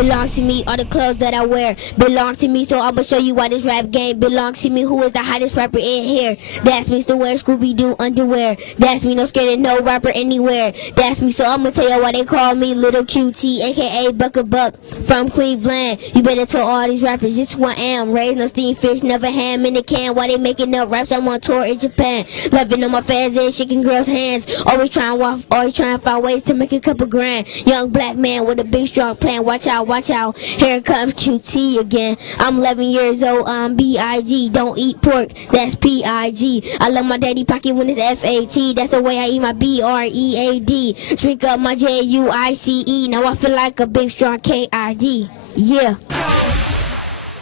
belongs to me. All the clothes that I wear belongs to me. So I'ma show you why this rap game belongs to me. Who is the hottest rapper in here? That's me, still wearing Scooby-Doo underwear. That's me, no scared of no rapper anywhere. That's me, so I'ma tell you why they call me Little QT, aka Buck a Buck from Cleveland. You better tell all these rappers just who I am. Raised no steamed fish, never ham in the can. While they making up raps, I'm on tour in Japan. Loving on my fans and shaking girls' hands. Always trying to find ways to make a couple grand. Young black man with a big strong plan. Watch out, watch out. Here comes QT again. I'm 11 years old, I'm B.I.G. Don't eat pork, that's P.I.G. I love my daddy pocket when it's F.A.T. That's the way I eat my B.R.E.A.D. Drink up my J.U.I.C.E. Now I feel like a big strong K.I.D. Yeah.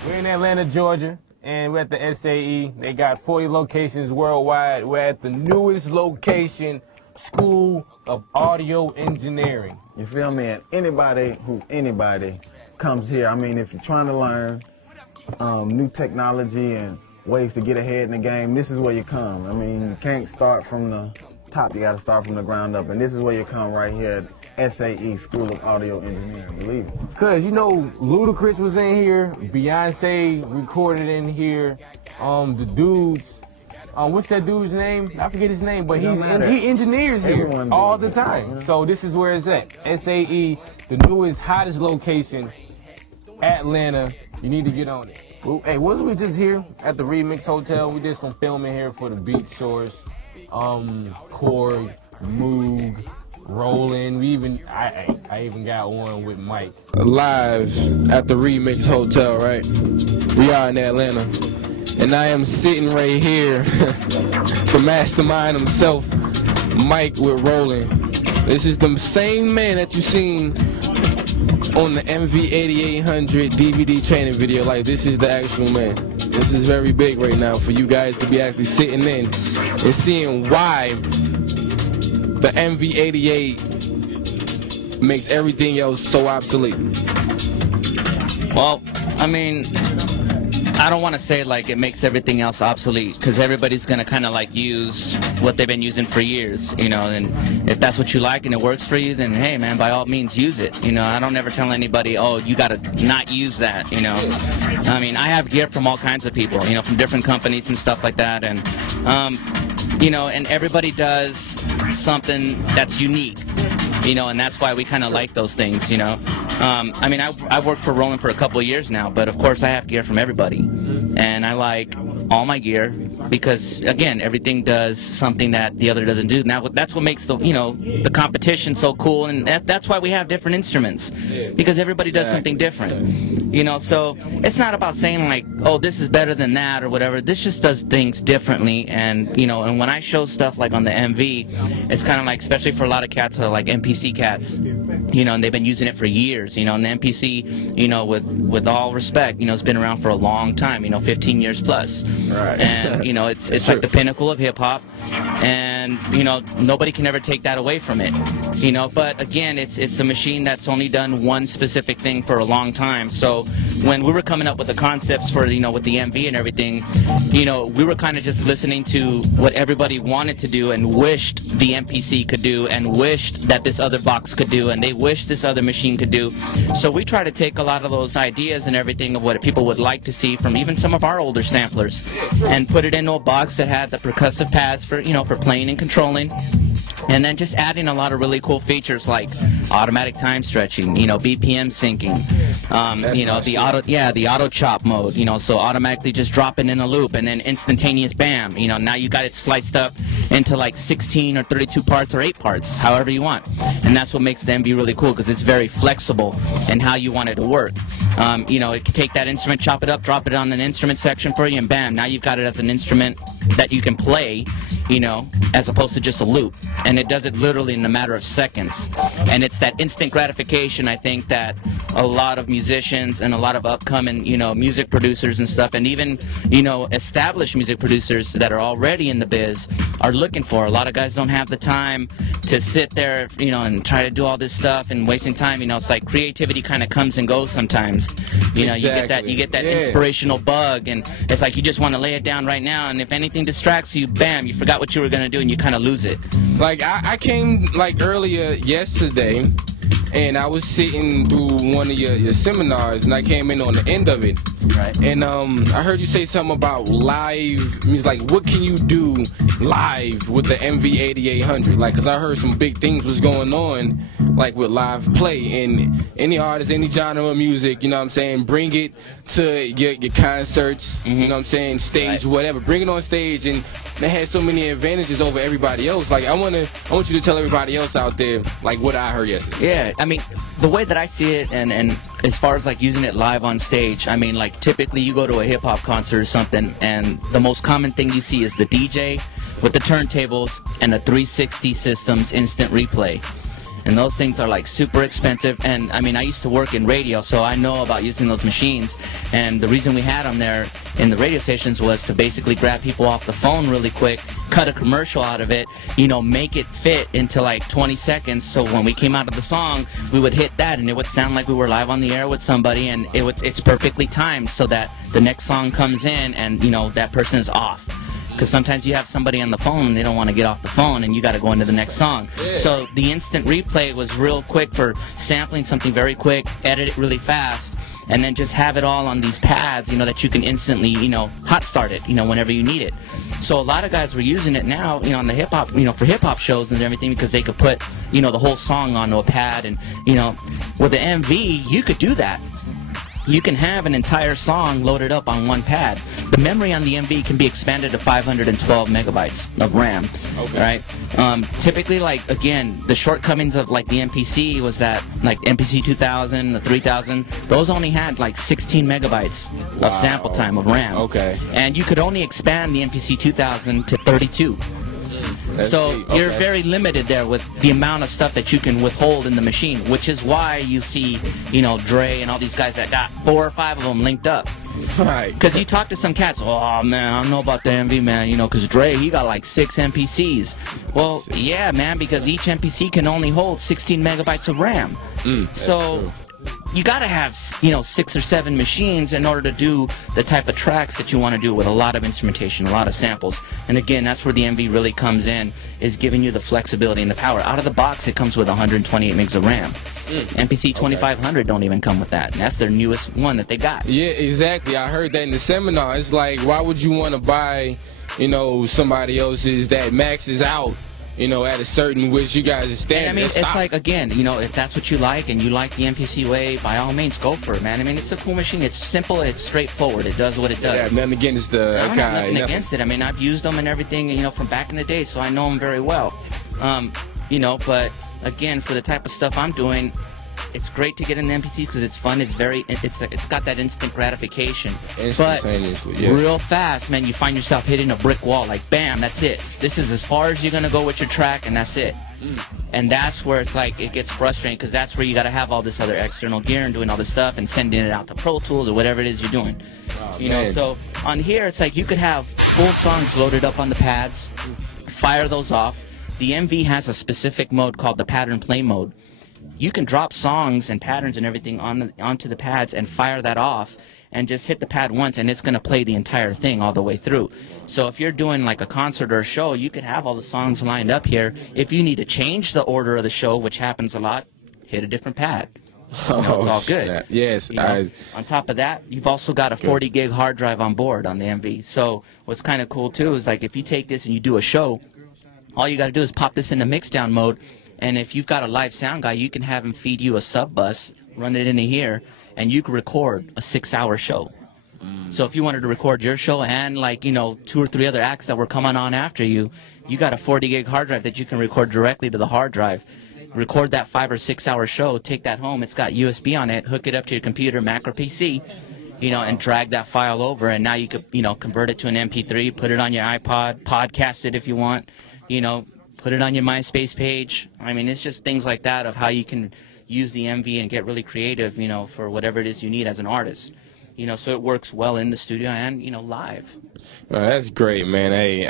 We're in Atlanta, Georgia, and we're at the SAE. They got 40 locations worldwide. We're at the newest location, School of Audio Engineering. You feel me? And anybody who's anybody comes here. I mean, if you're trying to learn new technology and ways to get ahead in the game, this is where you come. I mean, you can't start from the top. You got to start from the ground up. And this is where you come right here at SAE, School of Audio Engineering. Believe it. Because, you know, Ludacris was in here. Beyonce recorded in here. The dudes. What's that dude's name? I forget his name, but he engineers here all the time. Yeah. So this is where it's at. SAE, the newest, hottest location, Atlanta. You need to get on it. Well, hey, wasn't we just here at the Remix Hotel? We did some filming here for the Beat Source, Korg, Moog, Roland. I even got one with Mike. Live at the Remix Hotel, right? We are in Atlanta. And I am sitting right here, the mastermind himself, Mike with Roland. This is the same man that you seen on the MV-8800 DVD training video. Like, this is the actual man. This is very big right now for you guys to be actually sitting in and seeing why the MV-88 makes everything else so obsolete. Well, I mean, I don't want to say like it makes everything else obsolete, because everybody's going to kind of like use what they've been using for years, you know, and if that's what you like and it works for you, then hey man, by all means use it. You know, I don't ever tell anybody, oh, you got to not use that, you know. I mean, I have gear from all kinds of people, you know, from different companies and stuff like that, and you know, and everybody does something that's unique, you know, and that's why we kind of like those things, you know. I mean, I've worked for Roland for a couple of years now, but of course I have gear from everybody, and I like all my gear because, again, everything does something that the other doesn't do. Now that's what makes the, you know, the competition so cool, and that's why we have different instruments, because everybody does something different, you know. So it's not about saying like, oh, this is better than that or whatever. This just does things differently, and you know, and when I show stuff like on the MV, it's kind of like, especially for a lot of cats that are like MPC cats, you know, and they've been using it for years, you know, and the MPC, you know, with all respect, you know, it's been around for a long time, you know, 15 years plus. Right. And you know, it's like the pinnacle of hip hop, and you know, nobody can ever take that away from it, you know. But again, it's a machine that's only done one specific thing for a long time. So when we were coming up with the concepts for, you know, with the MV and everything, you know, we were kind of just listening to what everybody wanted to do and wished the MPC could do, and wished that this other box could do, and they wished this other machine could do. So we try to take a lot of those ideas and everything of what people would like to see from even some of our older samplers, and put it into a box that had the percussive pads for, you know, for playing and controlling, and then just adding a lot of really cool features like automatic time stretching, you know, BPM syncing, you know, the auto chop mode, you know, so automatically just dropping in a loop and then instantaneous bam, you know, now you got it sliced up into like 16 or 32 parts or 8 parts, however you want. And that's what makes the MV really cool, because it's very flexible in how you want it to work. You know, it can take that instrument, chop it up, drop it on an instrument section for you, and bam, now you've got it as an instrument that you can play, you know, as opposed to just a loop. And it does it literally in a matter of seconds. And it's that instant gratification, I think, that a lot of musicians and a lot of upcoming, you know, music producers and stuff, and even, you know, established music producers that are already in the biz are looking for. A lot of guys don't have the time to sit there, you know, and try to do all this stuff and wasting time. You know, it's like creativity kind of comes and goes sometimes. You know, you get that inspirational bug, and it's like you just want to lay it down right now, and if anything distracts you, bam, you forgot what you were going to do and you kind of lose it. Like, I came like earlier yesterday, and I was sitting through one of your seminars, and I came in on the end of it. Right. And I heard you say something about live music. Like, what can you do live with the MV-8800? Like, cause I heard some big things was going on, like with live play. And any artist, any genre of music, you know what I'm saying, bring it to your concerts, you know what I'm saying, stage, whatever. Bring it on stage, and they had so many advantages over everybody else. Like, I want you to tell everybody else out there, like, what I heard yesterday. Yeah, I mean, the way that I see it, and as far as like using it live on stage, I mean, like, typically you go to a hip-hop concert or something, and the most common thing you see is the DJ with the turntables and the 360 systems instant replay. And those things are like super expensive. And I mean, I used to work in radio, so I know about using those machines. And the reason we had them there in the radio stations was to basically grab people off the phone really quick, cut a commercial out of it, you know, make it fit into like 20 seconds. So when we came out of the song, we would hit that, and it would sound like we were live on the air with somebody, and it's perfectly timed so that the next song comes in and, you know, that person's off. Because sometimes you have somebody on the phone and they don't want to get off the phone, and you got to go into the next song. Yeah. So the instant replay was real quick for sampling something very quick, edit it really fast, and then just have it all on these pads, you know, that you can instantly, you know, hot start it, you know, whenever you need it. So a lot of guys were using it now, you know, on the hip hop, you know, for hip hop shows and everything, because they could put, you know, the whole song onto a pad. And, you know, with the MV, you could do that. You can have an entire song loaded up on one pad. The memory on the MV can be expanded to 512 megabytes of RAM. Okay. Right? Typically, like, again, the shortcomings of like the MPC was that, like, MPC 2000, the 3000, those only had like 16 megabytes of sample time of RAM. Okay. And you could only expand the MPC 2000 to 32. So you're very limited there with the amount of stuff that you can withhold in the machine, which is why you see, you know, Dre and all these guys that got 4 or 5 of them linked up. Right. Because you talk to some cats, oh man, I don't know about the MV, man, you know, because Dre, he got like 6 MPCs. Well, yeah, man, because each MPC can only hold 16 megabytes of RAM. So you got to have, you know, 6 or 7 machines in order to do the type of tracks that you want to do with a lot of instrumentation, a lot of samples. And again, that's where the MV really comes in, is giving you the flexibility and the power. Out of the box, it comes with 128 megs of RAM. MPC 2500 don't even come with that, and that's their newest one that they got. Yeah, exactly. I heard that in the seminar. It's like, why would you want to buy, you know, somebody else's that maxes out, you know, at a certain, which you guys are standing. And I mean, it's like, again, you know, if that's what you like and you like the MPC way, by all means, go for it, man. I mean, it's a cool machine. It's simple. It's straightforward. It does what it does. Yeah, nothing against the... I don't have nothing against it. I mean, I've used them and everything, you know, from back in the day, so I know them very well. You know, but again, for the type of stuff I'm doing, it's great to get in the MPC because it's fun. It's very, it's got that instant gratification. Instantaneously, but real fast, man, you find yourself hitting a brick wall. Like, bam, that's it. This is as far as you're gonna go with your track, and that's it. And that's where it's like it gets frustrating, because that's where you got to have all this other external gear and doing all this stuff and sending it out to Pro Tools or whatever it is you're doing. You know, so on here it's like you could have full songs loaded up on the pads, fire those off. The MV has a specific mode called the pattern play mode. You can drop songs and patterns and everything onto the pads and fire that off and just hit the pad once, and it's going to play the entire thing all the way through. So if you're doing like a concert or a show, you could have all the songs lined up here. If you need to change the order of the show, which happens a lot, hit a different pad. You know, it's all good. Snap. Yes. You know, on top of that, you've also got a 40 gig hard drive on board on the MV. So what's kind of cool too is, like, if you take this and you do a show, all you got to do is pop this into mixdown mode. And if you've got a live sound guy, you can have him feed you a sub bus, run it into here, and you can record a 6-hour show. So if you wanted to record your show and, like, you know, 2 or 3 other acts that were coming on after you, you got a 40 gig hard drive that you can record directly to the hard drive. Record that 5 or 6 hour show, take that home, it's got USB on it, hook it up to your computer, Mac or PC, you know, and drag that file over, and now you could, you know, convert it to an MP3, put it on your iPod, podcast it if you want, you know, put it on your MySpace page. I mean, it's just things like that of how you can use the MV and get really creative, you know, for whatever it is you need as an artist. You know, so it works well in the studio and, you know, live. Well, that's great, man. Hey,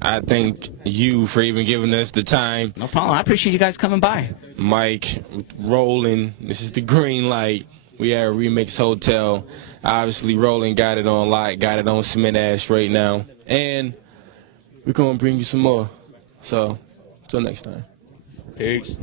I thank you for even giving us the time. No problem. I appreciate you guys coming by. Mike, Roland, this is the green light. We at Remix Hotel. Obviously, Roland got it on light, got it on Cement Ash right now. And we're going to bring you some more. So, until next time. Peace.